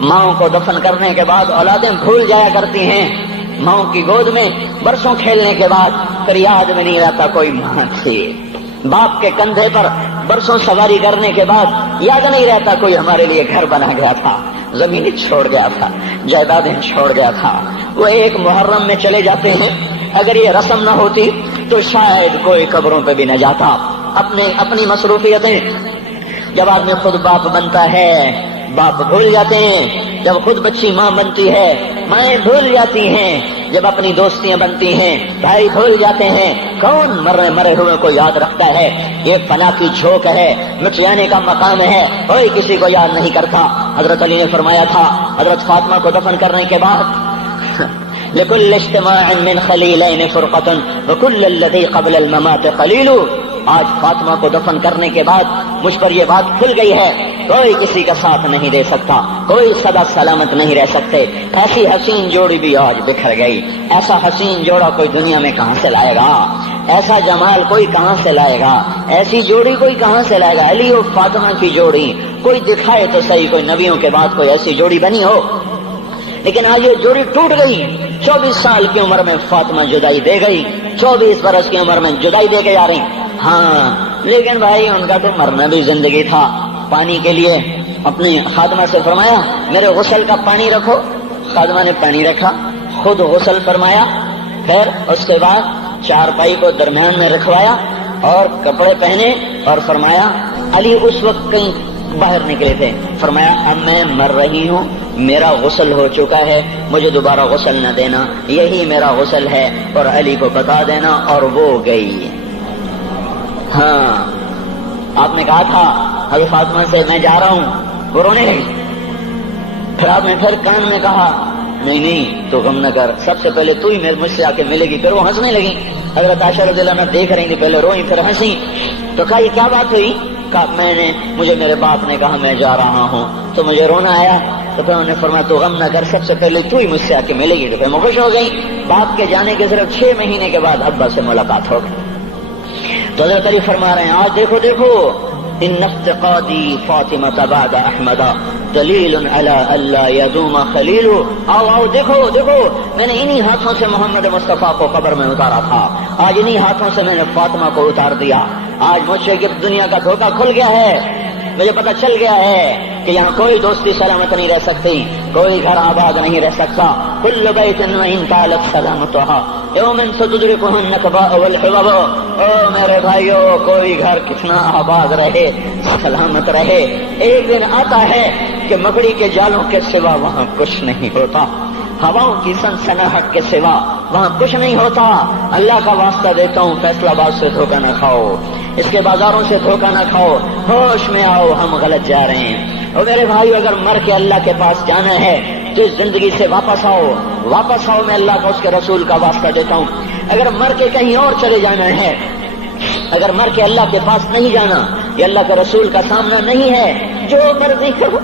ماؤں کو دفن کرنے کے بعد اولادیں بھول جایا کرتی ہیں، ماؤں کی گود میں برسوں کھیلنے کے بعد پھر یاد میں نہیں رہتا کوئی ماں تھی، باپ کے کندھے پر برسوں سواری کرنے کے بعد یاد نہیں رہتا کوئی ہمارے لیے گھر بنا گیا تھا، زمینیں چھوڑ گیا تھا، جائیدادیں چھوڑ گیا تھا، وہ ایک محرم میں چلے جاتے ہیں۔ اگر یہ رسم نہ ہوتی تو شاید کوئی قبروں پہ بھی نہ جاتا۔ اپنی مصروفیتیں، جب آدمی خود باپ بنتا ہے باپ بھول جاتے ہیں، جب خود بچی ماں بنتی ہے مائیں بھول جاتی ہیں، جب اپنی دوستیاں بنتی ہیں بھائی بھول جاتے ہیں، کون مرے ہوئے کو یاد رکھتا ہے؟ یہ فنا کی جھوک ہے، مٹ جانے کا مقام ہے، کوئی کسی کو یاد نہیں کرتا۔ حضرت علی نے فرمایا تھا حضرت فاطمہ کو دفن کرنے کے بعد لكل اجتماع من خلیلین فرقۃ وكل الذی قبل الممات قلیل۔ آج فاطمہ کو دفن کرنے کے بعد مجھ پر یہ بات کھل گئی ہے، کوئی کسی کا ساتھ نہیں دے سکتا، کوئی سدا سلامت نہیں رہ سکتے۔ ایسی حسین جوڑی بھی آج بکھر گئی، ایسا حسین جوڑا کوئی دنیا میں کہاں سے لائے گا؟ ایسا جمال کوئی کہاں سے لائے گا؟ ایسی جوڑی کوئی کہاں سے لائے گا؟ علی اور فاطمہ کی جوڑی کوئی دکھائے تو صحیح، کوئی نبیوں کے بعد کوئی ایسی جوڑی بنی ہو، لیکن آج یہ جوڑی ٹوٹ گئی۔ 24 سال کی عمر میں فاطمہ جدائی دے گئی، 24 برس کی عمر میں جدائی دے کے جا رہی۔ ہاں لیکن بھائی ان کا تو مرنا بھی زندگی تھا۔ پانی کے لیے اپنی خادمہ سے فرمایا میرے غسل کا پانی رکھو، خادمہ نے پانی رکھا، خود غسل فرمایا، پھر اس کے بعد چارپائی کو درمیان میں رکھوایا اور کپڑے پہنے اور فرمایا علی اس وقت کہیں باہر نکلے تھے، فرمایا اب میں مر رہی ہوں، میرا غسل ہو چکا ہے، مجھے دوبارہ غسل نہ دینا، یہی میرا غسل ہے اور علی کو بتا دینا، اور وہ گئی۔ ہاں آپ نے کہا تھا حضرت فاطمہ سے میں جا رہا ہوں، وہ رونے لگی، پھر آپ نے پھر کان میں کہا نہیں تو غم نہ کر، سب سے پہلے تو ہی مجھ سے آ کے ملے گی۔ پھر وہ ہنسنے لگی، حضرت عائشہ رضی اللہ عنہا دیکھ رہی تھی، پہلے روئی پھر ہنسی، تو کہا یہ کیا بات ہوئی؟ کہا مجھے میرے باپ نے کہا میں جا رہا ہوں تو مجھے رونا آیا، تو پھر انہوں نے فرمایا تو غم نہ کر، سب سے پہلے تو ہی مجھ سے آ کے ملے گی۔ تو پھر میں خوش ہو گئی۔ باپ کے جانے کے صرف 6 مہینے کے بعد ابا سے ملاقات ہو گئی۔ تو حضرت علی فرما رہے ہیں آج دیکھو ان افتقادی فاطمہ بعد احمد دلیل علی اللہ یدوم خلیل۔ آؤ دیکھو میں نے انہی ہاتھوں سے محمد مصطفیٰ کو قبر میں اتارا تھا، آج انہی ہاتھوں سے میں نے فاطمہ کو اتار دیا۔ آج مجھ سے دنیا کا دھوکہ کھل گیا ہے، مجھے پتہ چل گیا ہے کہ یہاں کوئی دوستی سلامت نہیں رہ سکتی، کوئی گھر آباد نہیں رہ سکتا۔ کل بیت وإن طالت سلامتها یوم ستدرکہ النکباء والحباب۔ او میرے بھائیو، کوئی گھر کتنا آباد رہے، سلامت رہے، ایک دن آتا ہے کہ مکڑی کے جالوں کے سوا وہاں کچھ نہیں ہوتا، ہواؤں کی سنسناہٹ کے سوا وہاں کچھ نہیں ہوتا۔ اللہ کا واسطہ دیتا ہوں فیصلہ آباد سے دھوکہ نہ کھاؤ، اس کے بازاروں سے دھوکہ نہ کھاؤ، ہوش میں آؤ، ہم غلط جا رہے ہیں۔ اور میرے بھائی اگر مر کے اللہ کے پاس جانا ہے تو اس زندگی سے واپس آؤ، میں اللہ کا اس کے رسول کا واسطہ دیتا ہوں۔ اگر مر کے کہیں اور چلے جانا ہے، اگر مر کے اللہ کے پاس نہیں جانا یا اللہ کے رسول کا سامنا نہیں ہے، جو مرضی کرو،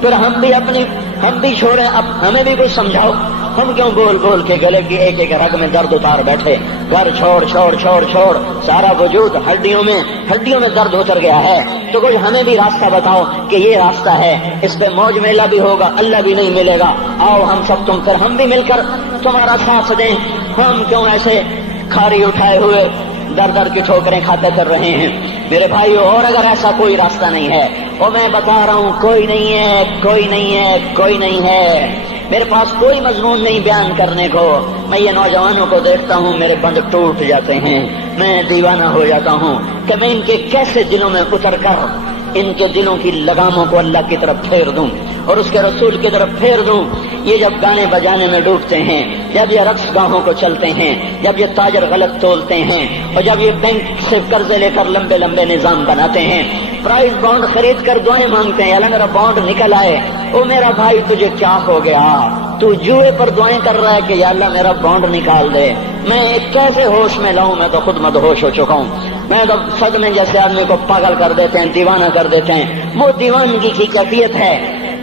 پھر ہم بھی چھوڑیں، اب ہمیں بھی کچھ سمجھاؤ، ہم کیوں بول کے گلے کی ایک رگ میں درد اتار بیٹھے؟ گھر چھوڑ سارا وجود ہڈیوں میں درد اتر گیا ہے، تو کچھ ہمیں بھی راستہ بتاؤ کہ یہ راستہ ہے، اس پہ موج میلہ بھی ہوگا، اللہ بھی نہیں ملے گا، آؤ ہم سب تم پھر ہم بھی مل کر تمہارا ساتھ دیں۔ ہم کیوں ایسے کھاری اٹھائے ہوئے در کی ٹھوکریں کھاتے پھر رہے ہیں؟ میرے بھائیو، اور اگر ایسا کوئی راستہ نہیں ہے، اور میں بتا رہا ہوں کوئی نہیں ہے، میرے پاس کوئی مضمون نہیں بیان کرنے کو، میں یہ نوجوانوں کو دیکھتا ہوں میرے بند ٹوٹ جاتے ہیں، میں دیوانہ ہو جاتا ہوں کہ میں ان کے کیسے دلوں میں اتر کر ان کے دلوں کی لگاموں کو اللہ کی طرف پھیر دوں اور اس کے رسول کی طرف پھیر دوں۔ یہ جب گانے بجانے میں ڈوبتے ہیں، جب یہ رقص گاہوں کو چلتے ہیں، جب یہ تاجر غلط تولتے ہیں، اور جب یہ بینک سے قرضے لے کر لمبے نظام بناتے ہیں، پرائز بانڈ خرید کر دعائیں مانگتے ہیں اللہ میرا بانڈ نکل آئے۔ او میرا بھائی، تجھے کیا ہو گیا؟ تو جوئے پر دعائیں کر رہا ہے کہ یا اللہ میرا بانڈ نکال دے۔ میں کیسے ہوش میں لاؤں؟ میں تو خود مدہوش ہو چکا ہوں۔ میں تو صدمے جیسے آدمی کو پاگل کر دیتے ہیں، دیوانہ کر دیتے ہیں۔ وہ دیوانگی کی کیفیت ہے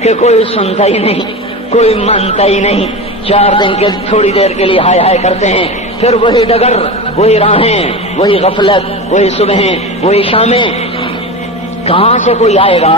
کہ کوئی سنتا ہی نہیں، کوئی مانتا ہی نہیں، 4 دن کے تھوڑی دیر کے لیے ہائے کرتے ہیں، پھر وہی ڈگر، وہی راہیں، وہی غفلت، وہی صبحیں، وہی شامیں۔ کہاں سے کوئی آئے گا؟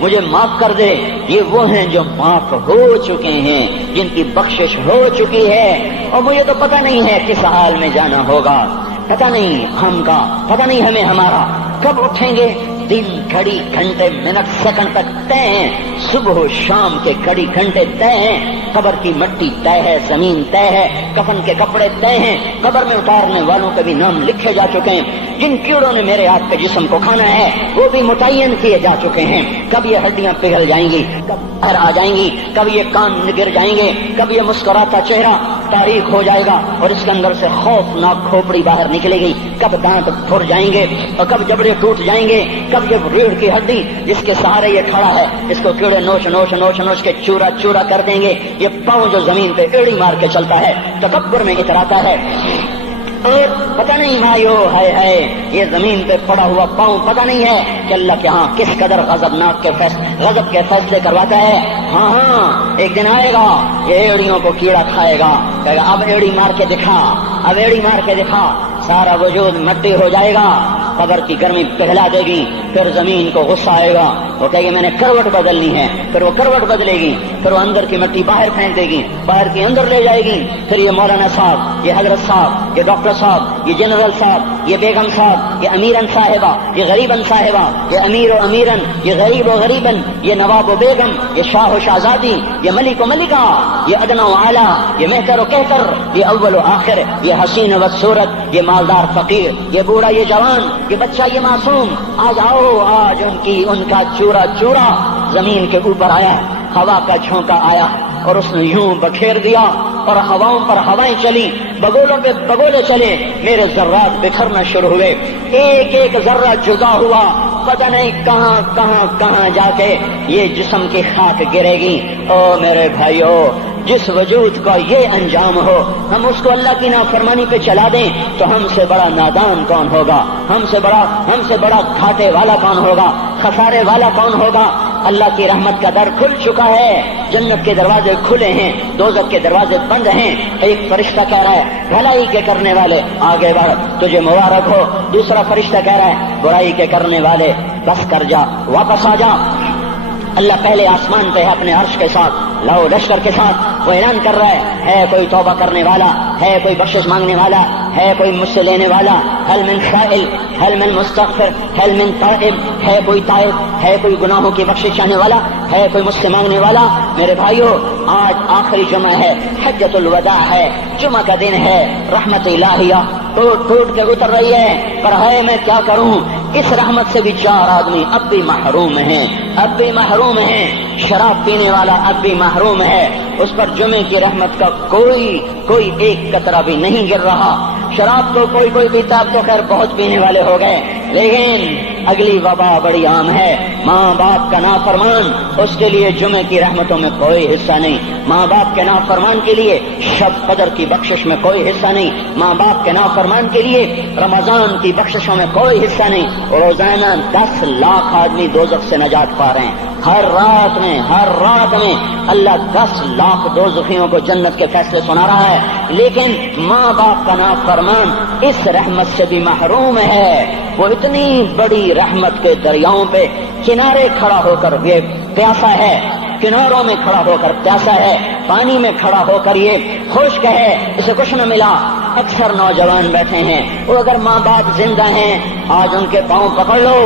مجھے معاف کر دے۔ یہ وہ ہیں جو معاف ہو چکے ہیں، جن کی بخشش ہو چکی ہے، اور مجھے تو پتہ نہیں ہے کس حال میں جانا ہوگا، پتہ نہیں ہم کا، پتہ نہیں ہمیں ہمارا کب اٹھیں گے۔ دن گھڑی گھنٹے منٹ سیکنڈ تک طے ہیں، صبح و شام کے گھڑی گھنٹے طے ہیں، قبر کی مٹی طے ہے، زمین طے ہے، کفن کے کپڑے طے ہیں، قبر میں اتارنے والوں کے بھی نام لکھے جا چکے ہیں۔ جن کیڑوں نے میرے آپ کے جسم کو کھانا ہے وہ بھی متعین کیے جا چکے ہیں۔ کب یہ ہڈیاں پگھل جائیں گی، کب باہر آ جائیں گی، کب یہ کان گر جائیں گے، کب یہ مسکراتا چہرہ تاریخ ہو جائے گا اور اس کے اندر سے خوفناک کھوپڑی باہر نکلے گی، کب دانت پھر جائیں گے اور کب جبڑے ٹوٹ جائیں گے، کب یہ ریڑھ کی ہڈی جس کے سہارے یہ کھڑا ہے اس کو کیڑے نوچ نوچ نوچ نوچ کے چورا چورا کر دیں گے۔ یہ پاؤں جو زمین پہ ایڑی مار کے چلتا ہے تکبر میں اتراتا ہے، اور پتہ نہیں مایو ہے یہ زمین پہ پڑا ہوا پاؤں پتہ نہیں ہے کہ اللہ کے ہاں کس قدر غضب کے فیصلے کرواتا ہے۔ ہاں ہاں ایک دن آئے گا یہ ایڑیوں کو کیڑا کھائے گا، کہے گا اب ایڑی مار کے دکھا، اب ایڑی مار کے دکھا، سارا وجود مٹی ہو جائے گا، قبر کی گرمی پگھلا دے گی، پھر زمین کو غصہ آئے گا، وہ کہے گی میں نے کروٹ بدلنی ہے، پھر وہ کروٹ بدلے گی، پھر وہ اندر کی مٹی باہر پھینک دے گی، باہر کی اندر لے جائے گی، پھر یہ مولانا صاحب، یہ حضرت صاحب، یہ ڈاکٹر صاحب، یہ جنرل صاحب، یہ بیگم صاحب، یہ امیرن صاحبہ، یہ غریبن صاحبہ، یہ امیر و امیرن، یہ غریب و غریبن، یہ نواب و بیگم، یہ شاہ و شہزادی، یہ ملک و ملکہ، یہ ادنا و اعلیٰ، یہ مہتر و کہتر، یہ اول و آخر، یہ حسین و صورت، یہ مالدار فقیر، یہ بوڑھا یہ جوان، یہ بچہ یہ معصوم، آج آؤ، آج ان کا چورا چورا زمین کے اوپر آیا، ہوا کا جھونکا آیا اور اس نے یوں بکھیر دیا اور ہواؤں پر ہوائیں چلی، بگولوں پہ بگولے چلے، میرے ذرات بکھرنا شروع ہوئے، ایک ایک ذرہ جدا ہوا، پتہ نہیں کہاں کہاں کہاں جا کے یہ جسم کی خاک گرے گی۔ او میرے بھائیو، جس وجود کا یہ انجام ہو، ہم اس کو اللہ کی نافرمانی پہ چلا دیں تو ہم سے بڑا نادان کون ہوگا، ہم سے بڑا گھاٹے والا کون ہوگا، خسارے والا کون ہوگا۔ اللہ کی رحمت کا در کھل چکا ہے، جنت کے دروازے کھلے ہیں، دوزخ کے دروازے بند ہیں۔ ایک فرشتہ کہہ رہا ہے بھلائی کے کرنے والے آگے بڑھ، تجھے مبارک ہو۔ دوسرا فرشتہ کہہ رہا ہے برائی کے کرنے والے بس کر جا، واپس آ جا۔ اللہ پہلے آسمان پہ ہے اپنے عرش کے ساتھ، لو لشکر کے ساتھ، وہ اعلان کر رہا ہے کوئی توبہ کرنے والا، ہے کوئی بخشش مانگنے والا، ہے کوئی مجھ سے لینے والا، هل من سائل، هل من مستغفر، هل من تائب، ہے کوئی تائب، ہے کوئی گناہوں کی بخشش چاہنے والا، ہے کوئی مجھ سے مانگنے والا۔ میرے بھائیو، آج آخری جمعہ ہے، حجۃ الوداع ہے، جمعہ کا دن ہے، رحمت الہیہ ٹوٹ ٹوٹ کے اتر رہی ہے، پر ہے میں کیا کروں، اس رحمت سے بھی 4 آدمی اب بھی محروم ہیں، اب بھی محروم ہیں۔ شراب پینے والا اب بھی محروم ہے، اس پر جمعے کی رحمت کا کوئی ایک قطرہ بھی نہیں گر رہا۔ شراب تو کوئی پیتا، اب تو خیر بہت پینے والے ہو گئے، لیکن اگلی وبا بڑی عام ہے، ماں باپ کا نافرمان، اس کے لیے جمعے کی رحمتوں میں کوئی حصہ نہیں، ماں باپ کے نافرمان کے لیے شب قدر کی بخشش میں کوئی حصہ نہیں، ماں باپ کے نافرمان کے لیے رمضان کی بخششوں میں کوئی حصہ نہیں۔ روزانہ 10 لاکھ آدمی دوزخ سے نجات پا رہے ہیں، ہر رات میں اللہ 10 لاکھ دوزخیوں کو جنت کے فیصلے سنا رہا ہے، لیکن ماں باپ کا نافرمان اس رحمت سے بھی محروم ہے۔ وہ اتنی بڑی رحمت کے دریاؤں پہ کنارے کھڑا ہو کر یہ پیاسا ہے، کناروں میں کھڑا ہو کر پیاسا ہے، پانی میں کھڑا ہو کر یہ خشک ہے، اسے کچھ نہ ملا۔ اکثر نوجوان بیٹھے ہیں، وہ اگر ماں باپ زندہ ہیں آج ان کے پاؤں پکڑ لو،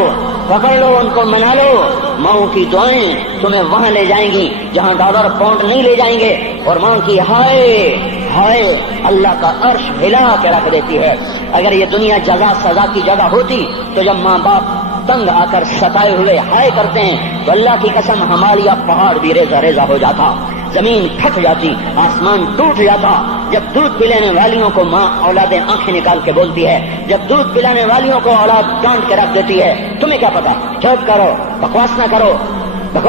ان کو منا لو، ماں کی دعائیں تمہیں وہاں لے جائیں گی جہاں ڈالر پاؤنڈ نہیں لے جائیں گے، اور ماں کی ہائے اللہ کا عرش ہلا کے رکھ دیتی ہے۔ اگر یہ دنیا جزا سزا کی جگہ ہوتی تو جب ماں باپ تنگ آ کر ستائے ہوئے ہائے کرتے ہیں تو اللہ کی قسم ہمارا پہاڑ بھی ریزہ ریزہ ہو جاتا، زمین پھٹ جاتی، آسمان ٹوٹ جاتا۔ جب دودھ پلانے والیوں کو ماں اولادیں آنکھیں نکال کے بولتی ہے، جب دودھ پلانے والیوں کو اولاد ڈانٹ کے رکھ دیتی ہے، تمہیں کیا پتا، چپ کرو، بکواس نہ کرو۔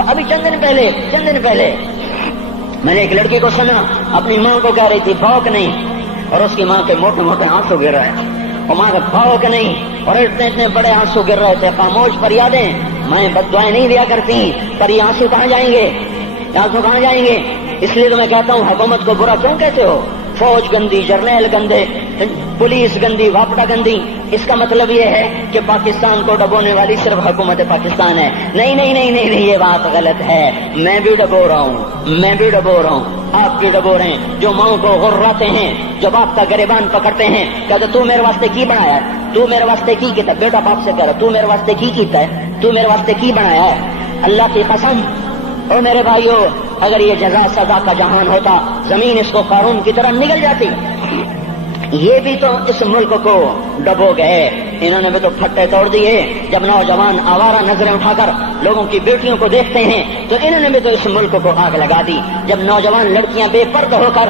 ابھی چند دن پہلے میں نے ایک لڑکی کو سنا، اپنی ماں کو کہہ رہی تھی بھوک نہیں، اور اس کی ماں کے موٹے موٹے آنسو گر رہے ہیں، اور ماں کا بھوک نہیں، اور اتنے بڑے آنسو گر رہے تھے۔ خاموش فریادیں، میں بد دعائیں نہیں دیا کرتی، پر یہ آنسو کہاں جائیں گے، اس لیے تو میں کہتا ہوں حکومت کو برا کیوں کہتے ہو، فوج گندی، جرنیل گندے، پولیس گندی، واپڈا گندی. اس کا مطلب یہ ہے کہ پاکستان کو ڈبونے والی صرف حکومت پاکستان ہے. نہیں نہیں نہیں نہیں نہیں، یہ بات غلط ہے. میں بھی ڈبو رہا ہوں، میں بھی ڈبو رہا ہوں، آپ بھی ڈبو رہے ہیں. جو ماؤں کو غراتے ہیں، جو باپ کا گریبان پکڑتے ہیں، کہتے تو میرے واسطے کی بنایا ہے، تو میرے واسطے کی کیتا. بیٹا باپ سے کہہ رہا تو میرے واسطے کی کیتا ہے، تو میرے واسطے کی بنایا ہے. اللہ کی قسم او میرے بھائیو، اگر یہ جزا سزا کا جہان ہوتا، زمین اس کو قارون کی طرح نگل جاتی. یہ بھی تو اس ملک کو ڈبو گئے، انہوں نے بھی تو پھٹے توڑ دیے. جب نوجوان آوارہ نظریں اٹھا کر لوگوں کی بیٹیوں کو دیکھتے ہیں تو انہوں نے بھی تو اس ملک کو آگ لگا دی. جب نوجوان لڑکیاں بے پردہ ہو کر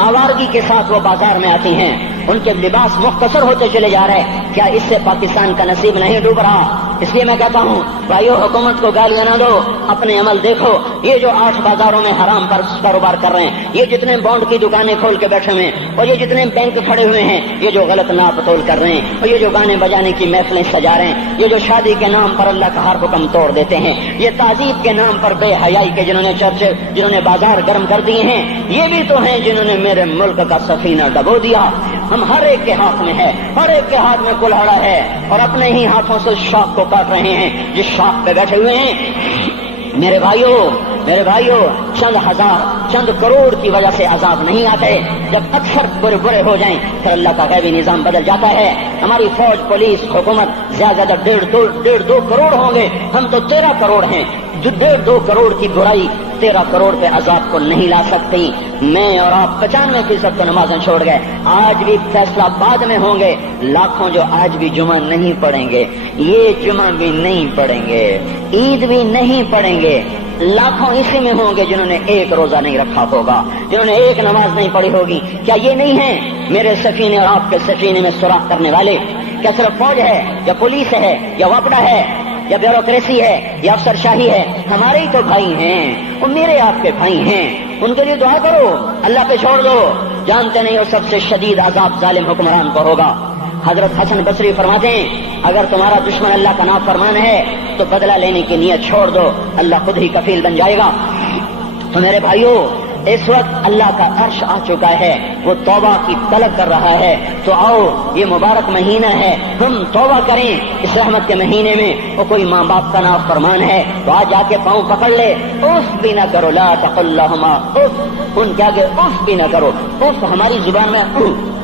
آوارگی کے ساتھ وہ بازار میں آتی ہیں، ان کے لباس مختصر ہوتے چلے جا رہے ہیں، کیا اس سے پاکستان کا نصیب نہیں ڈوب رہا؟ اس لیے میں کہتا ہوں بھائیو، حکومت کو گالیاں نہ دو، اپنے عمل دیکھو. یہ جو 8 بازاروں میں حرام پر کاروبار کر رہے ہیں، یہ جتنے بانڈ کی دکانیں کھول کے بیٹھے ہوئے ہیں، اور یہ جتنے بینک کھڑے ہوئے ہیں، یہ جو غلط ناپ تول کر رہے ہیں، اور یہ جو گانے بجانے کی محفلیں سجا رہے ہیں، یہ جو شادی کے نام پر اللہ کا ہر حکم توڑ دیتے ہیں، یہ تعذیب کے نام پر بے حیائی کے جنہوں نے چرچے، جنہوں نے بازار گرم کر دیے ہیں، یہ بھی تو ہیں جنہوں نے میرے ملک کا سفینہ ڈبو دیا. ہم ہر ایک کے ہاتھ میں ہے، ہر ایک کے ہاتھ میں کلہاڑا ہے، اور اپنے ہی ہاتھوں سے شاخ کو کاٹ رہے ہیں جس شاخ پہ بیٹھے ہوئے ہیں. میرے بھائیوں، چند ہزار، چند کروڑ کی وجہ سے عذاب نہیں آتے. جب اکثر برے ہو جائیں پھر اللہ کا غیبی نظام بدل جاتا ہے. ہماری فوج، پولیس، حکومت زیادہ 1.5-2 کروڑ ہوں گے، ہم تو 13 کروڑ ہیں. جو 1.5-2 کروڑ کی برائی 13 کروڑ پہ عذاب کو نہیں لا سکتی. میں اور آپ 95% تو نمازیں چھوڑ گئے، آج بھی فیصلہ بعد میں ہوں گے. لاکھوں جو آج بھی جمعہ نہیں پڑھیں گے، یہ جمعہ بھی نہیں پڑھیں گے، عید بھی نہیں پڑھیں گے. لاکھوں اسی میں ہوں گے جنہوں نے ایک روزہ نہیں رکھا ہوگا، جنہوں نے ایک نماز نہیں پڑھی ہوگی. کیا یہ نہیں ہے میرے سفینے اور آپ کے سفینے میں سوراخ کرنے والے؟ کیا صرف فوج ہے یا پولیس ہے یا وپڈا ہے یا بیوروکریسی ہے یا افسر شاہی ہے؟ ہمارے ہی تو بھائی ہیں، وہ میرے آپ کے بھائی ہیں. ان کے لیے دعا کرو، اللہ پہ چھوڑ دو. جانتے نہیں وہ سب سے شدید عذاب ظالم حکمران کو ہوگا. حضرت حسن بصری فرماتے ہیں اگر تمہارا دشمن اللہ کا نافرمان ہے تو بدلہ لینے کی نیت چھوڑ دو، اللہ خود ہی کفیل بن جائے گا. تو میرے بھائیوں، اس وقت اللہ کا عرش آ چکا ہے، وہ توبہ کی طلب کر رہا ہے. تو آؤ، یہ مبارک مہینہ ہے، ہم توبہ کریں. اس رحمت کے مہینے میں وہ کوئی ماں باپ کا نافرمان ہے تو آج جا کے پاؤں پکڑ لے، اف بھی نہ کرو، لا تقل لہما اف، ان کے آگے اف بھی نہ کرو. اف ہماری زبان میں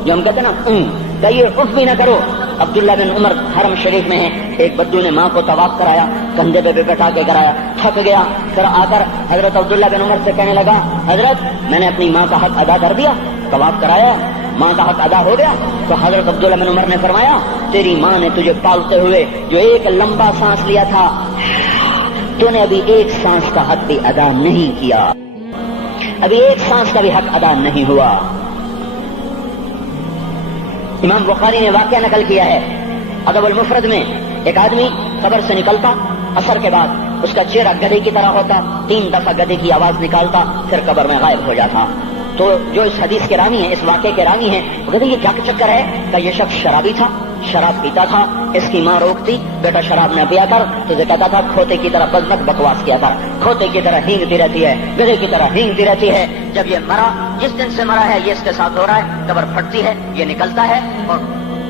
جو ہم کہتے ہیں نا، کہیے اف بھی نہ کرو. عبداللہ بن عمر حرم شریف میں ہیں، ایک بدو نے ماں کو طواف کرایا، کندھے پہ بٹھا کے کرایا، تھک گیا. پھر آ کر حضرت عبداللہ بن عمر سے کہنے لگا حضرت میں نے اپنی ماں کا حق ادا کر دیا، طواف کرایا، ماں کا حق ادا ہو گیا. تو حضرت عبداللہ بن عمر نے فرمایا تیری ماں نے تجھے پالتے ہوئے جو ایک لمبا سانس لیا تھا، تو نے ابھی ایک سانس کا حق بھی ادا نہیں کیا، ابھی ایک سانس کا بھی حق ادا نہیں ہوا. امام بخاری نے واقعہ نقل کیا ہے ادب المفرد میں، ایک آدمی قبر سے نکلتا، عصر کے بعد اس کا چہرہ گدھے کی طرح ہوتا، 3 دفعہ گدھے کی آواز نکالتا، پھر قبر میں غائب ہو جاتا. تو جو اس حدیث کے راوی ہیں، اس واقعے کے راوی ہیں، وہ کہتے ہیں یہ کیا چکر ہے؟ کہ یہ شخص شرابی تھا، شراب پیتا تھا. اس کی ماں روکتی بیٹا شراب نہ پیا کر، تو یہ کہتا تھا کھوتے کی طرح بزمت بکواس کیا کر، کھوتے کی طرح ہینگتی رہتی ہے، گدھے کی طرح ہینگتی رہتی ہے. جب یہ مرا، جس دن سے مرا ہے یہ اس کے ساتھ ہو رہا ہے، قبر پھٹتی ہے، یہ نکلتا ہے اور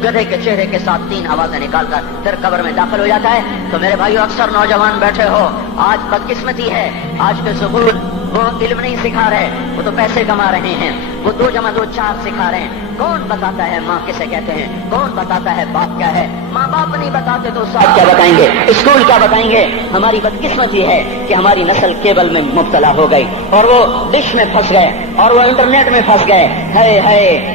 گدھے کے چہرے کے ساتھ 3 آوازیں نکال کر پھر قبر میں داخل ہو جاتا ہے. تو میرے بھائیو، اکثر نوجوان بیٹھے ہو، آج بدقسمتی ہے، آج کے سکول وہ علم نہیں سکھا رہے، وہ تو پیسے کما رہے ہیں، وہ 2 + 2 4 سکھا رہے ہیں. کون بتاتا ہے ماں کسے کہتے ہیں؟ کون بتاتا ہے باپ کیا ہے؟ ماں باپ نہیں بتاتے تو استاد کیا بتائیں گے؟ اسکول کیا بتائیں گے؟ ہماری بدقسمتی ہے کہ ہماری نسل کیبل میں مبتلا ہو گئی اور وہ ڈش میں پھنس گئے اور وہ انٹرنیٹ میں پھنس گئے. ہے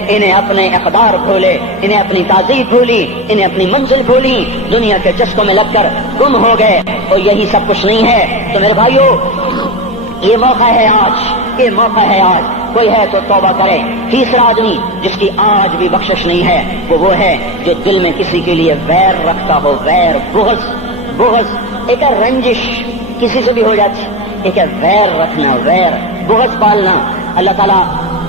انہیں اپنے اقدار بھولے، انہیں اپنی تہذیب بھولی، انہیں اپنی منزل بھولی، دنیا کے چسکوں میں لگ کر گم ہو گئے. اور یہی سب کچھ نہیں ہے. تو میرے بھائیو، یہ موقع ہے آج، یہ موقع ہے آج. کوئی ہے تو توبہ کرے. تیسرا آدمی جس کی آج بھی بخشش نہیں ہے وہ ہے جو دل میں کسی کے لیے ویر رکھتا ہو، ویر، بغض. ایک ہے رنجش، کسی سے بھی ہو جاتی، ایک ہے ویر رکھنا، ویر، بغض پالنا. اللہ تعالیٰ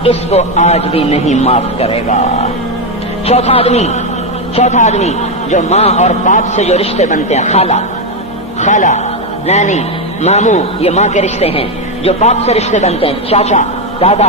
اس کو آج بھی نہیں معاف کرے گا. چوتھا آدمی جو ماں اور باپ سے جو رشتے بنتے ہیں، خالہ، نانی، ماموں، یہ ماں کے رشتے ہیں. جو باپ سے رشتے بنتے ہیں، چاچا، دادا،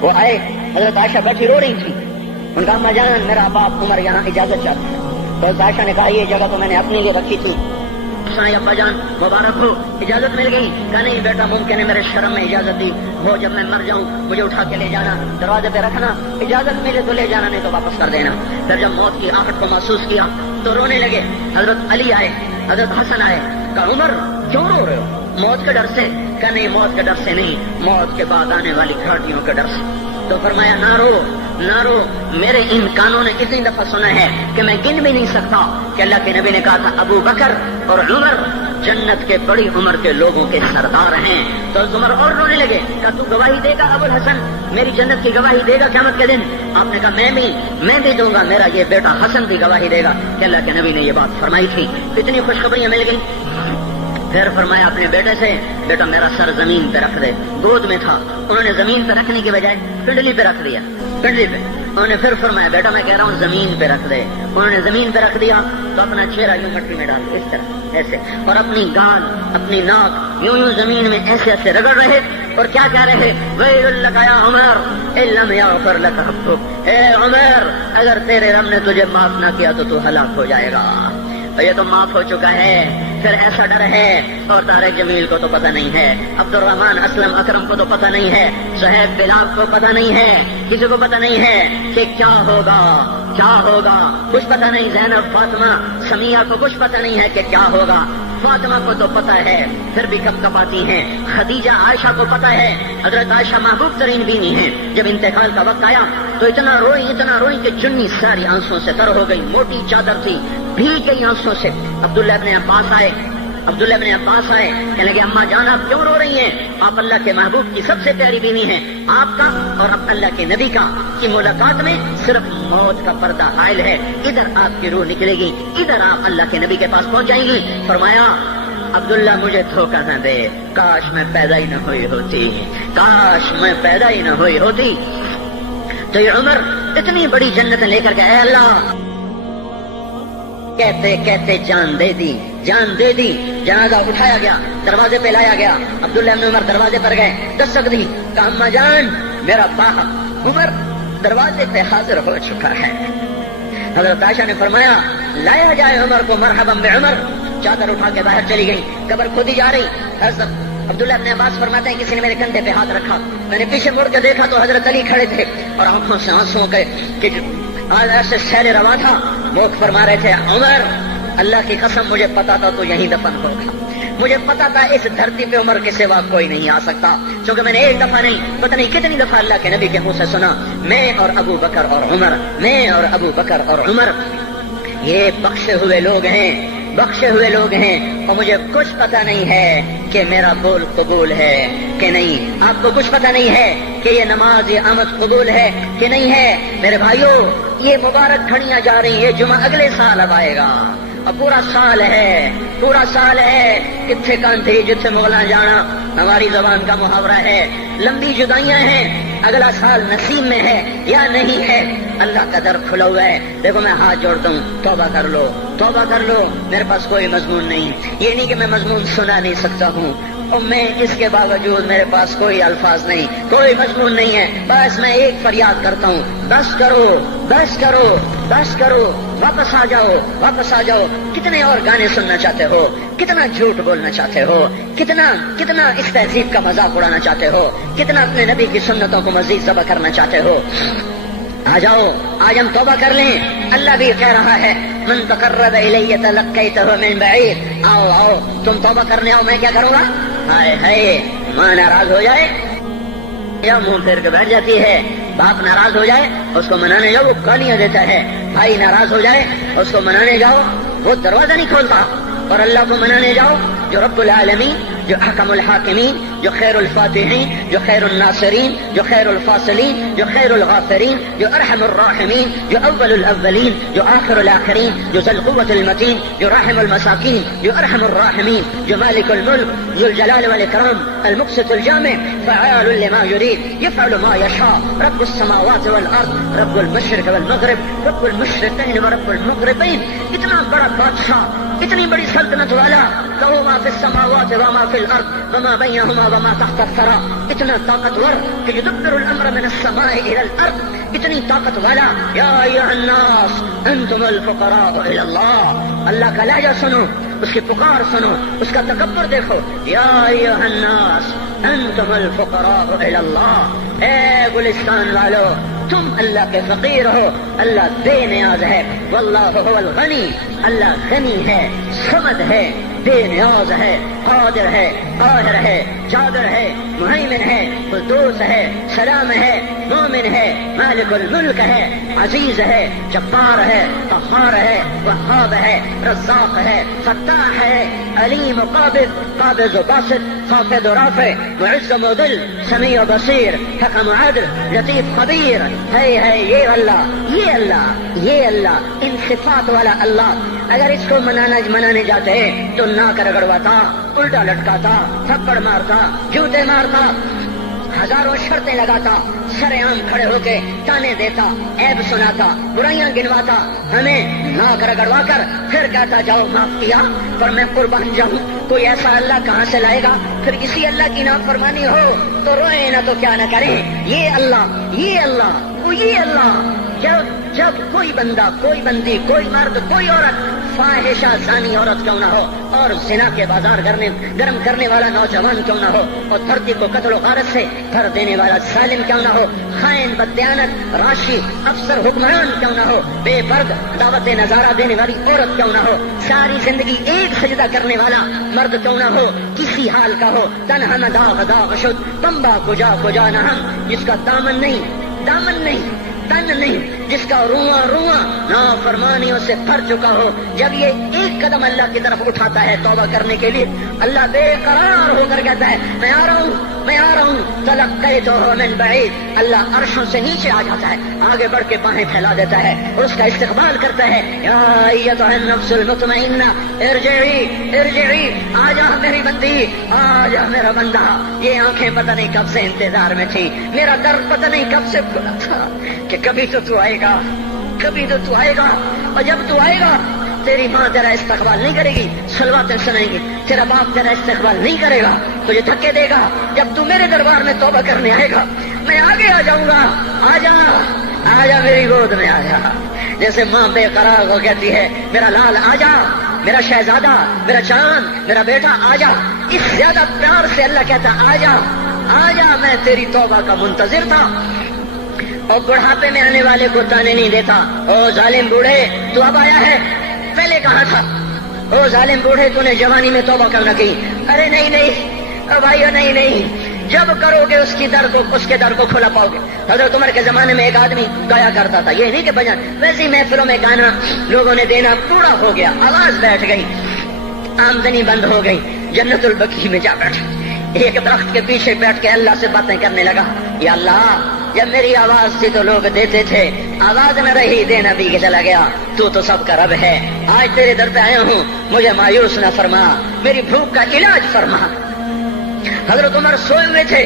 وہ آئے، حضرت عائشہ بیٹھی رو رہی تھی، ان کا اما جان میرا باپ عمر یہاں اجازت چاہتا ہے. تو حضرت عائشہ نے کہا یہ جگہ تو میں نے اپنے لیے رکھی تھی. ابا جان مبارک ہو، اجازت مل گئی. کہا نہیں بیٹا ممکن ہے میرے شرم میں اجازت دی ہو، جب میں مر جاؤں مجھے اٹھا کے لے جانا، دروازے پہ رکھنا، اجازت ملے تو لے جانا نہیں تو واپس کر دینا. پھر جب موت کی آہٹ کو محسوس کیا تو رونے لگے. حضرت علی آئے، حضرت حسن آئے. کہا عمر کیوں رو رہے ہو؟ موت کے ڈر سے؟ کہا نہیں موت کے ڈر سے نہیں، موت کے بعد آنے والی گھاٹیوں کے ڈر سے. تو فرمایا نہ رو نہ رو، میرے ان کانوں نے اتنی دفعہ سنا ہے کہ میں گن بھی نہیں سکتا کہ اللہ کے نبی نے کہا تھا ابو بکر اور عمر جنت کے بڑی عمر کے لوگوں کے سردار ہیں. تو عمر اور رونے لگے. کہا تو گواہی دے گا ابو الحسن، میری جنت کی گواہی دے گا قیامت کے دن؟ آپ نے کہا میں بھی دوں گا، میرا یہ بیٹا حسن بھی گواہی دے گا کہ اللہ کے نبی نے یہ بات فرمائی تھی. کتنی خوشخبریاں مل گئی. پھر فرمایا اپنے بیٹے سے بیٹا میرا سر زمین پہ رکھ دے. گود میں تھا، انہوں نے زمین پہ رکھنے کی بجائے پنڈلی پہ رکھ دیا، پنڈلی پہ. انہوں نے پھر فرمایا بیٹا میں کہہ رہا ہوں زمین پہ رکھ دے. انہوں نے زمین پہ رکھ دیا تو اپنا چہرہ یوں مٹی میں ڈال اس طرح ایسے، اور اپنی گال اپنی ناک یوں زمین میں ایسے ایسے رگڑ رہے اور کیا کہہ رہے ویل لک یا عمر ان لم یغفر لک ربک، اے عمر اگر تیرے رب نے تجھے معاف نہ کیا تو ہلاک ہو جائے گا. یہ تو معاف ہو چکا ہے، پھر ایسا ڈر ہے. اور طارق جمیل کو تو پتہ نہیں ہے، عبد الرحمن اسلم اکرم کو تو پتہ نہیں ہے، صہیب بلال کو پتہ نہیں ہے، کسی کو پتہ نہیں ہے کہ کیا ہوگا کیا ہوگا. کچھ پتہ نہیں. زینب فاطمہ سمیہ کو کچھ پتہ نہیں ہے کہ کیا ہوگا. فاطمہ کو تو پتہ ہے پھر بھی کب کپاتی ہیں. خدیجہ عائشہ کو پتہ ہے. حضرت عائشہ محبوب ترین بیوی ہیں. جب انتقال کا وقت آیا تو اتنا روئی کہ چنی ساری آنسوں سے تر ہو گئی. موٹی چادر تھی بھیگ گئی آنسوں سے. عبداللہ ابن عباس آئے کہنے لگے اما جان آپ کیوں رو رہی ہیں؟ آپ اللہ کے محبوب کی سب سے پیاری بیوی ہیں. آپ کا اور اللہ کے نبی کا کی ملاقات میں صرف موت کا پردہ حائل ہے. ادھر آپ کی روح نکلے گی، ادھر آپ اللہ کے نبی کے پاس پہنچ جائیں گی. فرمایا عبداللہ مجھے دھوکہ نہ دے، کاش میں پیدا ہی نہ ہوئی ہوتی، کاش میں پیدا ہی نہ ہوئی ہوتی. تو یہ عمر اتنی بڑی جنت لے کر گئے. اللہ کہتے کہتے جان دے دی. جنازہ اٹھایا گیا، دروازے پہ لایا گیا. عبداللہ بن عمر دروازے پر گئے، دستک دی. کہا اما جان میرا باپ عمر دروازے پہ حاضر ہو چکا ہے. حضرت عائشہ نے فرمایا لایا جائے عمر کو. مرحبا بعمر. چادر اٹھا کے باہر چلی گئی. قبر کھودی جا رہی. حضرت عبداللہ ابن عباس فرماتے ہیں کسی نے میرے کندھے پہ ہاتھ رکھا. میں نے پیچھے مڑ کے دیکھا تو حضرت علی کھڑے تھے اور آنکھوں سے آنسوں کے ایسے شہر روا تھا. موک فرما رہے تھے عمر اللہ کی قسم مجھے پتا تھا تو یہیں دفن ہوگا. مجھے پتا تھا اس دھرتی پہ عمر کے سوا کوئی نہیں آ سکتا، کیونکہ میں نے ایک دفعہ نہیں پتہ نہیں کتنی دفعہ اللہ کے نبی کے منہ سے سنا میں اور ابو بکر اور عمر، میں اور ابو بکر اور عمر یہ بخشے ہوئے لوگ ہیں اور مجھے کچھ پتہ نہیں ہے کہ میرا بول قبول ہے کہ نہیں. آپ کو کچھ پتہ نہیں ہے کہ یہ نماز یہ آمد قبول ہے کہ نہیں ہے. میرے بھائیوں یہ مبارک گھڑیاں جا رہی ہیں. جمعہ اگلے سال اب آئے گا اور پورا سال ہے کتھے کاندھی جتھے مغلاں جانا ہماری زبان کا محاورہ ہے. لمبی جدائیاں ہیں، اگلا سال نصیب میں ہے یا نہیں ہے. اللہ کا در کھلا ہوا ہے. دیکھو میں ہاتھ جوڑتا ہوں، توبہ کر لو. میرے پاس کوئی مضمون نہیں. یہ نہیں کہ میں مضمون سنا نہیں سکتا ہوں اور میں اس کے باوجود میرے پاس کوئی الفاظ نہیں، کوئی مضمون نہیں ہے. بس میں ایک فریاد کرتا ہوں بس کرو واپس آ جاؤ. کتنے اور گانے سننا چاہتے ہو، کتنا جھوٹ بولنا چاہتے ہو، کتنا اس تہذیب کا مذاق اڑانا چاہتے ہو، کتنا اپنے نبی کی سنتوں کو مزید ذبح کرنا چاہتے ہو. آ جاؤ آج ہم توبہ کر لیں. اللہ بھی کہہ رہا ہے من تقرب الی تلقیتہ من بعید. آؤ تم توبہ کرنے آؤ، میں کیا کروں گا. ہائے ماں ناراض ہو جائے یا منہ پھیر کے بیٹھ جاتی ہے. باپ ناراض ہو جائے اس کو منانے جاؤ وہ گالیاں دیتا ہے. بھائی ناراض ہو جائے اس کو منانے جاؤ وہ دروازہ نہیں کھولتا. اور اللہ کو منانے جاؤ جو رب العالمین، جو حکم الحاکمین، جو خیر الفاتحین، جو خیر الناصرین، جو خیر الفاصلین، جو خیر الغافرین، جو ارحم الراحمین، جو اول الاولین، جو آخر الاخرین، جو ذو القوة المتین، جو راحم المساکین، جو ارحم الراحمین، جو مالک الملک ذو الجلال والاکرام المقسط الجامع فعال لما يريد يفعل ما يشاء رب السماوات والارض رب المشرق والمغرب رب المشرقین ورب المغربین. اتنا بڑا بادشاہ اتنی بڑی سلطنت والا، لہو ما فی السماوات وما فی الارض وما بینہما وما تحت الثری، اتنا طاقتور کہ یدبر الامر من السماء الى الارض، اتنی طاقت والا. یا ایھا الناس انتم الفقراء الی اللہ. اللہ کا لہجہ سنو، اس کی پکار سنو، اس کا تکبر دیکھو. یا ایھا الناس انتم الفقراء الی اللہ. اے گلستان والو، تم اللہ کے فقیر ہو، اللہ بے نیاز ہے. واللہ هو الغنی، اللہ غنی ہے، صمد ہے، بے نیاز ہے، قادر ہے، قاہر ہے، جابر ہے، مہیمن ہے، قدوس ہے، سلام ہے، مومن ہے، مالک الملک ہے، عزیز ہے، جبار ہے، قہار ہے، وہاب ہے، رزاق ہے، فتاح ہے، علیم و قابض و باسط، خافض و رافع، معز و مذل، سمیع و بصیر، حکم و عدل، لطیف خبیر. ہے یہ اللہ، یہ اللہ، یہ اللہ، ان صفات والا اللہ. اگر اس کو منانے جاتے تو ناک رگڑواتا، الٹا لٹکاتا، تھپڑ مارتا، جوتے مارتا، ہزاروں شرطیں لگاتا، سر عام کھڑے ہو کے تانے دیتا، عیب سناتا، برائیاں گنواتا، ہمیں ناک رگڑوا کر پھر کہتا جاؤ معاف کیا پر میں قربان جاؤں. کوئی ایسا اللہ کہاں سے لائے گا؟ پھر کسی اللہ کی نافرمانی ہو تو روئیں نہ تو کیا نہ کریں. یہ اللہ، یہ اللہ، یہ اللہ. جب کوئی بندہ، کوئی بندی، کوئی مرد، کوئی عورت فاحشہ زانی عورت کیوں نہ ہو، اور زنا کے بازار گرم کرنے والا نوجوان کیوں نہ ہو، اور دھرتی کو قتل و غارت سے بھر دینے والا ظالم کیوں نہ ہو، خائن، بددیانت، راشی، افسر، حکمران کیوں نہ ہو، بے پرد دعوت نظارہ دینے والی عورت کیوں نہ ہو، ساری زندگی ایک سجدہ کرنے والا مرد کیوں نہ ہو، کسی حال کا ہو، تنہا نہ داغ شد تمبا کجا نہ ہم، جس کا دامن نہیں، تن نہیں، جس کا رواں نافرمانیوں سے بھر چکا ہو. جب یہ ایک قدم اللہ کی طرف اٹھاتا ہے توبہ کرنے کے لیے، اللہ بے قرار ہو کر کہتا ہے میں آ رہا ہوں. تلقیتہ من بعید، اللہ عرشوں سے نیچے آ جاتا ہے، آگے بڑھ کے باہیں پھیلا دیتا ہے اور اس کا استقبال کرتا ہے. یا ایتھا النفس المطمئنہ ارجعی، آ جا میری بندی، آ جا میرا بندہ. یہ آنکھیں پتہ نہیں کب سے انتظار میں تھی، میرا درد پتہ نہیں کب سے کھلا تھا کہ کبھی تو آئے گا، اور جب تو آئے گا تیری ماں تیرا استقبال نہیں کرے گی، صلواتیں سنائیں گی، تیرا باپ تیرا استقبال نہیں کرے گا، تجھے دھکے دے گا. جب تو میرے دربار میں توبہ کرنے آئے گا میں آگے آ جاؤں گا. آ جا میری گود میں آ جا. جیسے ماں بے قرار ہو کہتی ہے میرا لال آ جا، میرا شہزادہ، میرا چاند، میرا بیٹا آ جا. اس زیادہ پیار سے اللہ کہتا آ جا، میں تیری توبہ کا منتظر تھا. اور بڑھاپے میں آنے والے کو تانے نہیں دیتا. او ظالم بوڑھے تو اب آیا ہے، پہلے کہاں تھا؟ او ظالم بوڑھے تو نے جوانی میں توبہ کرنا کی. ارے نہیں بھائیو، نہیں، جب کرو گے اس کے در کو کھلا پاؤ گے. حضرت عمر کے زمانے میں ایک آدمی گایا کرتا تھا، یہ نہیں کہ بجن، ویسی محفلوں میں گانا لوگوں نے دینا پورا ہو گیا، آواز بیٹھ گئی، آمدنی بند ہو گئی. جنت البقیع میں جا بیٹھا، ایک درخت کے پیچھے بیٹھ کے اللہ سے باتیں کرنے لگا. یا اللہ، جب میری آواز تھی تو لوگ دیتے تھے، آواز نہ رہی دینا بھی چلا گیا. تو سب کا رب ہے. آج تیرے در پہ آیا ہوں، مجھے مایوس نہ فرما، میری بھوک کا علاج فرما. حضرت عمر سوئے ہوئے تھے،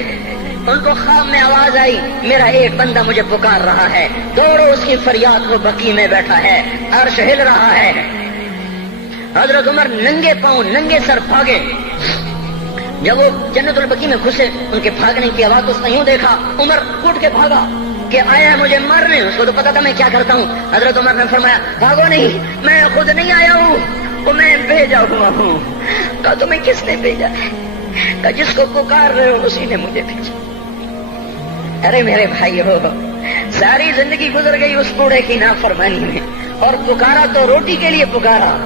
ان کو خواب میں آواز آئی میرا ایک بندہ مجھے پکار رہا ہے. دوڑو اس کی فریاد کو، بقیع میں بیٹھا ہے، عرش ہل رہا ہے. حضرت عمر ننگے پاؤں ننگے سر بھاگے. جب وہ جنت البقیع میں گھسے ان کے بھاگنے کی آواز اس نے یوں دیکھا، عمر اٹھ کے بھاگا کہ آیا ہے مجھے مارنے. اس کو تو پتا تھا میں کیا کرتا ہوں. حضرت عمر نے فرمایا بھاگو نہیں، میں خود نہیں آیا ہوں، وہ میں بھیجا ہوا ہوں. کہا تمہیں کس نے بھیجا ہے؟ کہا جس کو پکار رہے ہو اسی نے مجھے بھیجا. ارے میرے بھائی ہو، ساری زندگی گزر گئی اس بوڑھے کی نافرمانی میں، اور پکارا تو روٹی کے لیے پکارا،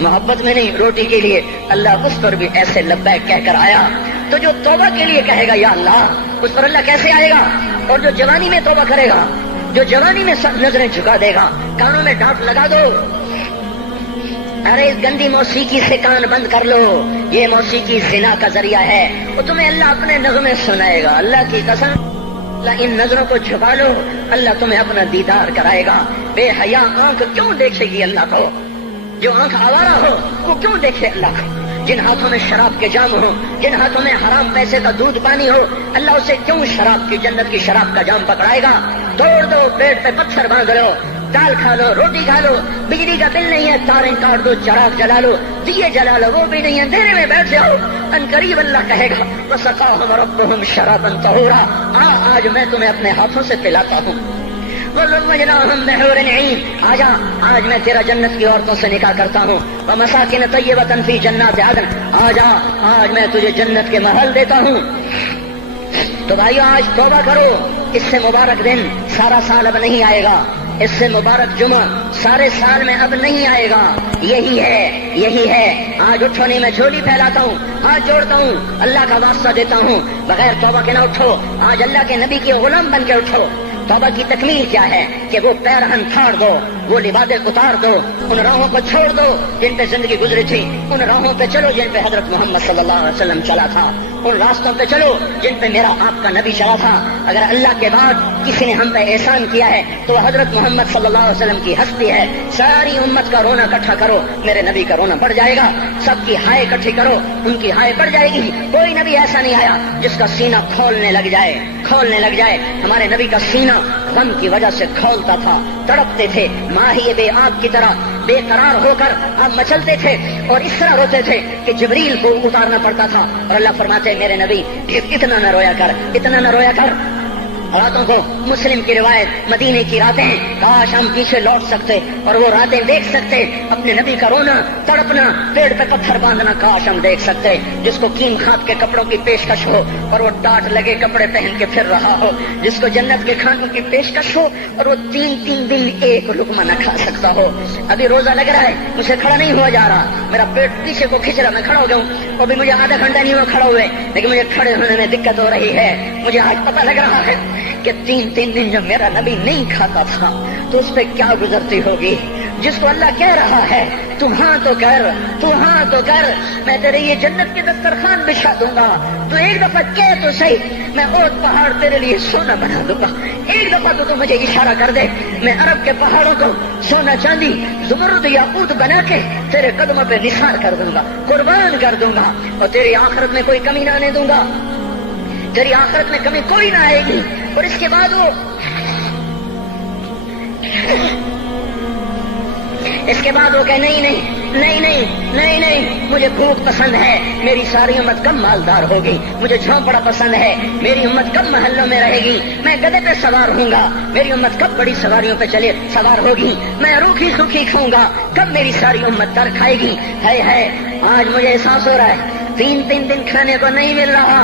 محبت میں نہیں، روٹی کے لیے. اللہ اس پر بھی ایسے لبیک کہہ کر آیا. تو جو توبہ کے لیے کہے گا یا اللہ، اس پر اللہ کیسے آئے گا؟ اور جو جوانی میں توبہ کرے گا، جو جوانی میں سب نظریں جھکا دے گا، کانوں میں ڈانٹ لگا دو، ارے اس گندی موسیقی سے کان بند کر لو، یہ موسیقی زنا کا ذریعہ ہے، وہ تمہیں اللہ اپنے نغمے سنائے گا. اللہ کی قسم، اللہ ان نظروں کو چھپا لو، اللہ تمہیں اپنا دیدار کرائے گا. بے حیا آنکھ کیوں دیکھے گی اللہ کو؟ جو آنکھ آوارہ ہو وہ کیوں دیکھے اللہ کو؟ جن ہاتھوں میں شراب کے جام ہو، جن ہاتھوں میں حرام پیسے کا دودھ پانی ہو، اللہ اسے کیوں شراب کی، جنت کی شراب کا جام پکڑائے گا؟ توڑ دو، پیٹ پہ پتھر باندھ لو، دال کھا لو، روٹی کھا لو، بجلی کا بل نہیں ہے تاریں کاٹ دو، چراغ جلا لو، دیے جلا لو، وہ بھی نہیں ہے، اندھیرے میں بیٹھ جاؤ، ان قریب اللہ کہے گا وسقاہم ربہم شرابا طہورا، آج میں تمہیں اپنے ہاتھوں سے پلاتا ہوں، وزوجناہم بحور عین، آجا آج میں تیرا جنت کی عورتوں سے نکاح کرتا ہوں، ومساکن طیبۃ فی جنات عدن، آجا آج میں تجھے جنت کے محل دیتا ہوں۔ تو بھائیو آج توبہ کرو، اس سے مبارک دن سارا سال اب نہیں آئے گا، اس سے مبارک جمعہ سارے سال میں اب نہیں آئے گا، یہی ہے۔ آج اٹھو نہیں، میں جھولی پھیلاتا ہوں، ہاتھ جوڑتا ہوں، اللہ کا واسطہ دیتا ہوں، بغیر توبہ کے نہ اٹھو، آج اللہ کے نبی کے غلام بن کے اٹھو۔ توبہ کی تکمیل کیا ہے کہ وہ پیرہن پھاڑ دو، وہ لبادیں اتار دو، ان راہوں کو چھوڑ دو جن پہ زندگی گزری تھی، ان راہوں پہ چلو جن پہ حضرت محمد صلی اللہ علیہ وسلم چلا تھا، ان راستوں پہ چلو جن پہ میرا آپ کا نبی چلا تھا۔ اگر اللہ کے بعد کسی نے ہم پہ احسان کیا ہے تو وہ حضرت محمد صلی اللہ علیہ وسلم کی ہستی ہے۔ ساری امت کا رونا اکٹھا کرو، میرے نبی کا رونا بڑھ جائے گا، سب کی ہائے اکٹھی کرو، ان کی ہائے بڑھ جائے گی۔ کوئی نبی ایسا نہیں آیا جس کا سینہ کھولنے لگ جائے۔ ہمارے نبی کا سینہ غم کی وجہ سے کھولتا تھا، تڑپتے تھے، ماہی بے آب کی طرح بے قرار ہو کر آپ مچلتے تھے اور اس طرح روتے تھے کہ جبریل کو اتارنا پڑتا تھا، اور اللہ فرماتے میرے نبی اتنا نہ رویا کر۔ راتوں کو مسلم کی روایت، مدینے کی راتیں، کاش ہم پیچھے لوٹ سکتے اور وہ راتیں دیکھ سکتے، اپنے نبی کا رونا، تڑپنا، پیڑ پہ پتھر باندھنا کاش ہم دیکھ سکتے، جس کو کیم خات کے کپڑوں کی پیشکش ہو اور وہ ٹاٹ لگے کپڑے پہن کے پھر رہا ہو، جس کو جنت کے کھانوں کی پیشکش ہو اور وہ تین دن ایک لقمہ نہ کھا سکتا ہو۔ ابھی روزہ لگ رہا ہے، مجھے کھڑا نہیں ہوا جا رہا، میرا پیٹ پیچھے کو کھینچ رہا، میں کھڑا ہو گیا ہوں، ابھی مجھے آدھا گھنٹہ نہیں ہوا کھڑا ہوئے، لیکن مجھے کھڑے ہونے میں دقت ہو رہی ہے۔ مجھے آج پتہ لگ رہا ہے کہ تین دن جب میرا نبی نہیں کھاتا تھا تو اس پہ کیا گزرتی ہوگی، جس کو اللہ کہہ رہا ہے تو ہاں تو کر، میں تیرے یہ جنت کے دسترخوان بچھا دوں گا، تو ایک دفعہ کہہ تو صحیح، میں اوت پہاڑ تیرے لیے سونا بنا دوں گا، ایک دفعہ تو مجھے اشارہ کر دے، میں عرب کے پہاڑوں کو سونا چاندی زمرد یاقوت بنا کے تیرے قدموں پہ نثار کر دوں گا، قربان کر دوں گا، اور تیری آخرت میں کوئی کمی نہ آنے دوں گا، تیری آخرت میں کمی کوئی نہ آئے گی۔ اور اس کے بعد وہ کہ نہیں، مجھے بھوک پسند ہے، میری ساری امت کم مالدار ہوگی، مجھے جھونپڑا پسند ہے، میری امت کم محلوں میں رہے گی، میں گدھے پہ سوار ہوں گا، میری امت کب بڑی سواریوں پہ سوار ہوگی، میں روکھی سوکھی کھاؤں گا، کب میری ساری امت تر کھائے گی۔ ہے آج مجھے احساس ہو رہا ہے، تین دن کھانے کو نہیں مل رہا،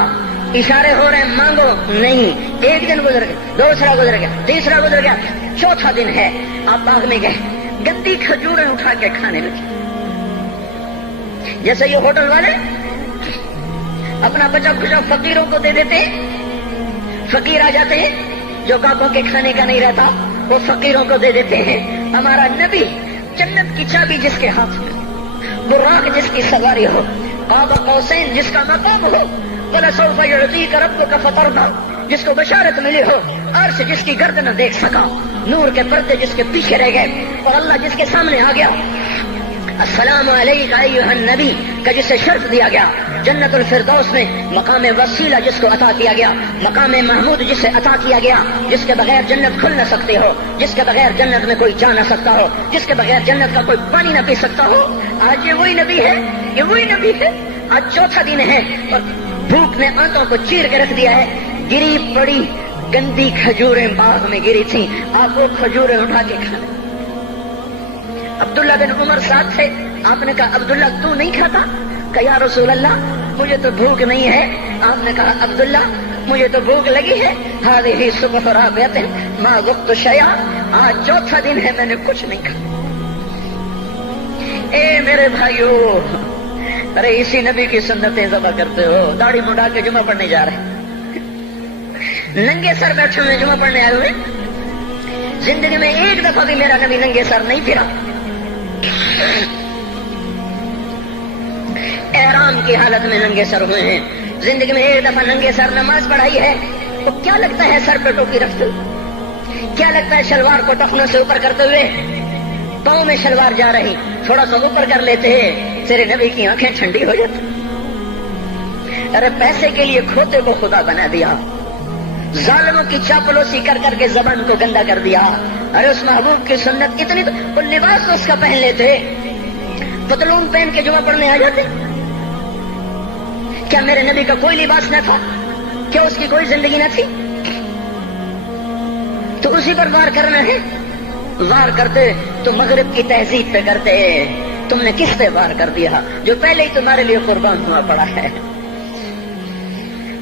اشارے ہو رہے ہیں مانگو نہیں، ایک دن گزر گیا، دوسرا گزر گیا، تیسرا گزر گیا، چوتھا دن ہے، آپ باغ میں گئے، گندی کھجوریں اٹھا کے کھانے لگے، جیسے یہ ہوٹل والے اپنا بچا کھچا فقیروں کو دے دیتے، فقیر آ جاتے ہیں، جو باقوں کے کھانے کا نہیں رہتا وہ فقیروں کو دے دیتے ہیں۔ ہمارا نبی جنت کی چابی جس کے ہاتھ میں، براق جس کی سواری ہو، قاب قوسین جس کا مقام ہو، وَلَسَوْفَ يُعْطِيكَ رَبُّكَ فَتَرْضَىٰ جس کو بشارت ملی ہو، عرش جس کی گرد نہ دیکھ سکا، نور کے پردے جس کے پیچھے رہ گئے، اور اللہ جس کے سامنے آ گیا، السلام علیکہ ایھا النبی کا جسے شرف دیا گیا، جنت الفردوس میں مقام وسیلہ جس کو عطا کیا گیا، مقام محمود جسے عطا کیا گیا، جس کے بغیر جنت کھل نہ سکتے ہو، جس کے بغیر جنت میں کوئی جا نہ سکتا ہو، جس کے بغیر جنت کا کوئی پانی نہ پی سکتا ہو، آج یہ وہی نبی ہے، آج چوتھا دن ہے اور بھوک نے آنتوں کو چیر کے رکھ دیا ہے، گری پڑی گندی کھجوریں باغ میں گری تھیں، آپ وہ کھجوریں اٹھا کے کھانے۔ عبداللہ بن عمر ساتھ تھے، آپ نے کہا عبداللہ تو نہیں کھاتا؟ کہا یا رسول اللہ مجھے تو بھوک نہیں ہے۔ آپ نے کہا عبداللہ مجھے تو بھوک لگی ہے، هذه صبح رابعۃ ما ذقت شیئا، آج چوتھا دن ہے میں نے کچھ نہیں کھایا۔ اے میرے بھائیو، ارے اسی نبی کی سنتیں ذبح کرتے ہو، داڑھی منڈا کے جمعہ پڑھنے جا رہے ہیں، ننگے سر بیٹھے ہوئے جمعہ پڑھنے آئے ہوئے، زندگی میں ایک دفعہ بھی میرا نبی ننگے سر نہیں پھرا، احرام کی حالت میں ننگے سر ہوئے ہیں، زندگی میں ایک دفعہ ننگے سر نماز پڑھائی ہے، تو کیا لگتا ہے سر پہ ٹوپی رکھتے ہوئے، کیا لگتا ہے شلوار کو ٹخنوں سے اوپر کرتے ہوئے، پاؤں میں شلوار جا رہی، تھوڑا سا اوپر کر لیتے ہیں، تیرے نبی کی آنکھیں ٹھنڈی ہو جاتی۔ ارے پیسے کے لیے کھوتے کو خدا بنا دیا، ظالموں کی چاپلوسی کر کر کے زبان کو گندا کر دیا. ارے اس محبوب کی سنت اتنی تو وہ لباس تو اس کا پہن لیتے, پتلون پہن کے جمعہ پڑھنے آ جاتے. کیا میرے نبی کا کوئی لباس نہ تھا؟ کیا اس کی کوئی زندگی نہ تھی؟ تو اسی پر وار کرنا ہے. وار کرتے تو مغرب کی تہذیب پہ کرتے. تم نے کس پہ وار کر دیا جو پہلے ہی تمہارے لیے قربان ہوا پڑا ہے؟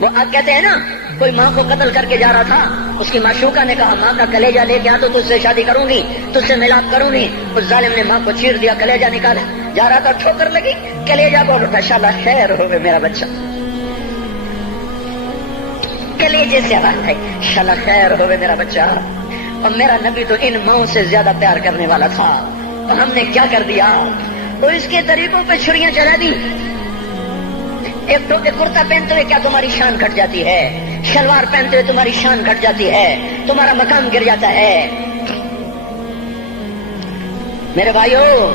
وہ آپ کہتے ہیں نا, کوئی ماں کو قتل کر کے جا رہا تھا, اس کی معشوقہ نے کہا ماں کا کلیجہ لے کے آ تو تجھ سے شادی کروں گی, تجھ سے ملاپ کروں گی. اس ظالم نے ماں کو چیر دیا, کلیجہ نکالا, جا رہا تھا ٹھوکر لگی, کلیجہ بول اٹھا, شالا خیر ہو گئے میرا بچہ. کلیجے سے آواز ہے, شالا خیر ہو گئے میرا بچہ. اور میرا نبی تو ان ماؤں سے زیادہ پیار کرنے والا تھا, اور ہم نے کیا کر دیا؟ اور اس کے طریقوں پہ چھریاں چلا دی. ایک کرتا پہنتے ہوئے کیا تمہاری شان گھٹ جاتی ہے؟ شلوار پہنتے ہوئے تمہاری شان گھٹ جاتی ہے, تمہارا مقام گر جاتا ہے. میرے بھائیو,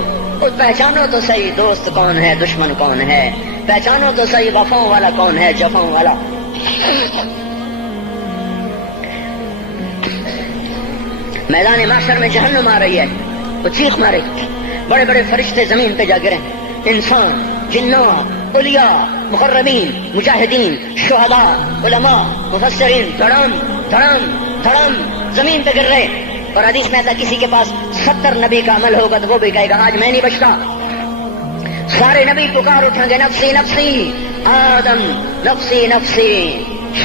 پہچانو تو صحیح دوست کون ہے, دشمن کون ہے. پہچانو تو صحیح وفاؤں والا کون ہے, جفاؤں والا. میدان معاشر میں جہنم آ رہی ہے, وہ چیخ مارے, بڑے بڑے فرشتے زمین پہ جا گرے, انسان, جنوں, اولیاء, مقربین, مجاہدین, شہداء, علماء, مفسرین, دھڑام دھڑام دھڑام زمین پہ گر رہے. اور حدیث میں آتا کسی کے پاس 70 نبی کا عمل ہوگا تو وہ بھی کہے گا آج میں نہیں بچتا. سارے نبی پکار اٹھیں گے نفسی نفسی, آدم نفسی نفسی,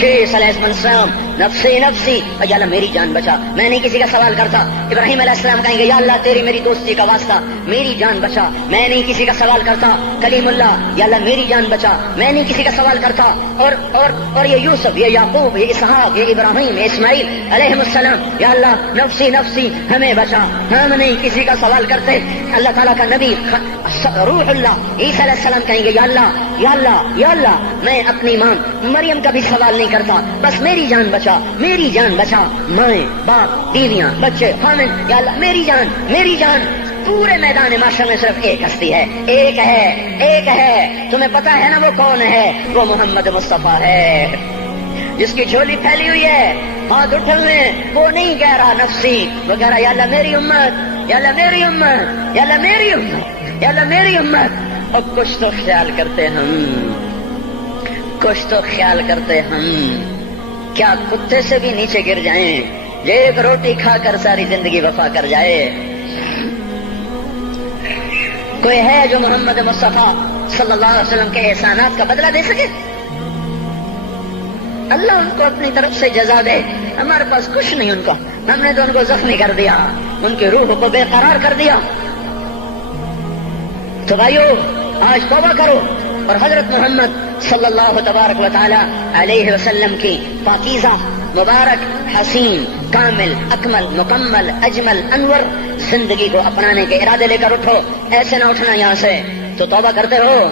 شیخ علیہ السلام نفسی نفسی, یا اللہ میری جان بچا, میں نہیں کسی کا سوال کرتا. ابراہیم علیہ السلام کہیں گے یا اللہ تیری میری دوستی کا واسطہ میری جان بچا, میں نہیں کسی کا سوال کرتا. کلیم اللہ, یا اللہ میری جان بچا, میں نہیں کسی کا سوال کرتا. اور یہ یوسف, یہ یعقوب, یہ اسحاق, یہ ابراہیم, یہ اسماعیل علیہ السلام, یا اللہ نفسی نفسی ہمیں بچا, ہم نہیں کسی کا سوال کرتے. اللہ تعالیٰ کا نبی روح اللہ عیسیٰ علیہ السلام کہیں گے یا اللہ یا اللہ یا اللہ میں اپنی ماں مریم کا بھی سوال نہیں کرتا, بس میری جان بچا, میری جان بچا. مائیں, باپ, بیویاں, بچے, خامن, یا اللہ میری جان میری جان. پورے میدان معاشر میں صرف ایک ہستی ہے, ایک ہے, ایک ہے. تمہیں پتا ہے نا وہ کون ہے؟ وہ محمد مصطفیٰ ہے, جس کی جھولی پھیلی ہوئی ہے, ہاتھ اٹھلنے. وہ نہیں کہہ رہا نفسی, وہ کہہ رہا یا اللہ میری امت, یا اللہ میری امت, یا اللہ میری امت, یا اللہ میری امت. اور کچھ تو خیال کرتے ہم, کچھ تو خیال کرتے ہم. کیا کتے سے بھی نیچے گر جائیں, ایک روٹی کھا کر ساری زندگی وفا کر جائے؟ کوئی ہے جو محمد مصطفیٰ صلی اللہ علیہ وسلم کے احسانات کا بدلہ دے سکے؟ اللہ ان کو اپنی طرف سے جزا دے. ہمارے پاس کچھ نہیں ان کا, ہم نے تو ان کو زخمی کر دیا, ان کی روح کو بے قرار کر دیا. تو بھائیو آج توبہ کرو اور حضرت محمد صلی اللہ تبارک و تعالی علیہ وسلم کی پاکیزہ, مبارک, حسین, کامل, اکمل, مکمل, اجمل, انور زندگی کو اپنانے کے ارادے لے کر اٹھو. ایسے نہ اٹھنا یہاں سے. تو توبہ کرتے ہو,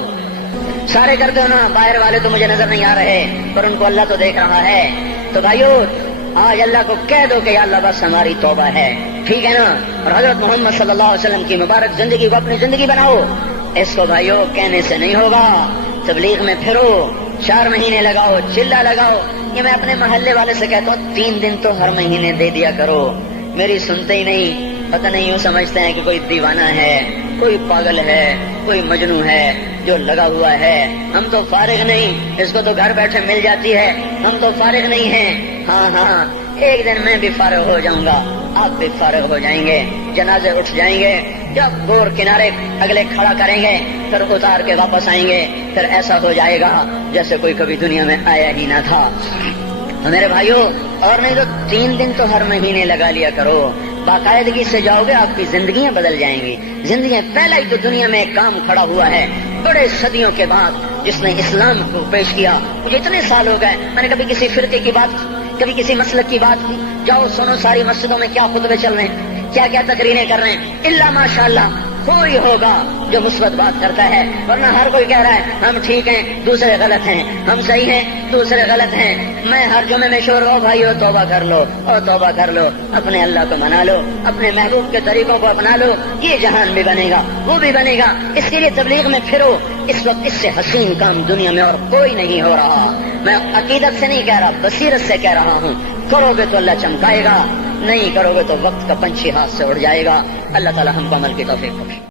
سارے کرتے ہو نا. باہر والے تو مجھے نظر نہیں آ رہے, پر ان کو اللہ تو دیکھ رہا ہے. تو بھائیو آج اللہ کو کہہ دو کہ یا اللہ بس ہماری توبہ ہے, ٹھیک ہے نا. اور حضرت محمد صلی اللہ علیہ وسلم کی مبارک زندگی کو اپنی زندگی بناؤ. اس کو بھائیو کہنے سے نہیں ہوگا. تبلیغ میں پھرو, 4 مہینے لگاؤ, چلا لگاؤ. یہ میں اپنے محلے والے سے کہتا ہوں 3 دن تو ہر مہینے دے دیا کرو. میری سنتے ہی نہیں, پتہ نہیں یوں سمجھتے ہیں کہ کوئی دیوانہ ہے, کوئی پاگل ہے, کوئی مجنوں ہے جو لگا ہوا ہے. ہم تو فارغ نہیں, اس کو تو گھر بیٹھے مل جاتی ہے, ہم تو فارغ نہیں ہیں. ہاں ہاں, ایک دن میں بھی فارغ ہو جاؤں گا, آپ بھی فارغ ہو جائیں گے. جنازے اٹھ جائیں گے, جب گور کنارے اگلے کھڑا کریں گے پھر اتار کے واپس آئیں گے. پھر ایسا ہو جائے گا جیسے کوئی کبھی دنیا میں آیا ہی نہ تھا. میرے بھائیوں, اور نہیں تو 3 دن تو ہر مہینے لگا لیا کرو. باقاعدگی سے جاؤ گے, آپ کی زندگیاں بدل جائیں گی. زندگیاں پہلا ہی تو دنیا میں ایک کام کھڑا ہوا ہے بڑے صدیوں کے بعد, جس نے اسلام کو پیش کیا. مجھے اتنے سال ہو گئے, میں نے کبھی کسی فرقے کی بات, کبھی کسی مسلک کی بات کی. جاؤ سنو ساری مسجدوں میں کیا خطبے چل رہے ہیں, کیا کیا تقریریں کر رہے ہیں. اللہ ماشاء اللہ کوئی ہوگا جو مثبت بات کرتا ہے، ورنہ ہر کوئی کہہ رہا ہے ہم ٹھیک ہیں دوسرے غلط ہیں، ہم صحیح ہیں دوسرے غلط ہیں۔ میں ہر جمعے میں شور ہو بھائیو توبہ کر لو اور توبہ کر لو، اپنے اللہ کو منا لو، اپنے محبوب کے طریقوں کو اپنا لو، یہ جہان بھی بنے گا وہ بھی بنے گا۔ اس کے لیے تبلیغ میں پھرو، اس وقت اس سے حسین کام دنیا میں اور کوئی نہیں ہو رہا۔ میں عقیدت سے نہیں کہہ رہا، بصیرت سے کہہ رہا ہوں، کرو گے تو اللہ چمکائے گا، نہیں کرو گے تو وقت کا پنچھی ہاتھ سے اڑ جائے گا۔ اللہ تعالی ہم کو عمل کی توفیق بخشے۔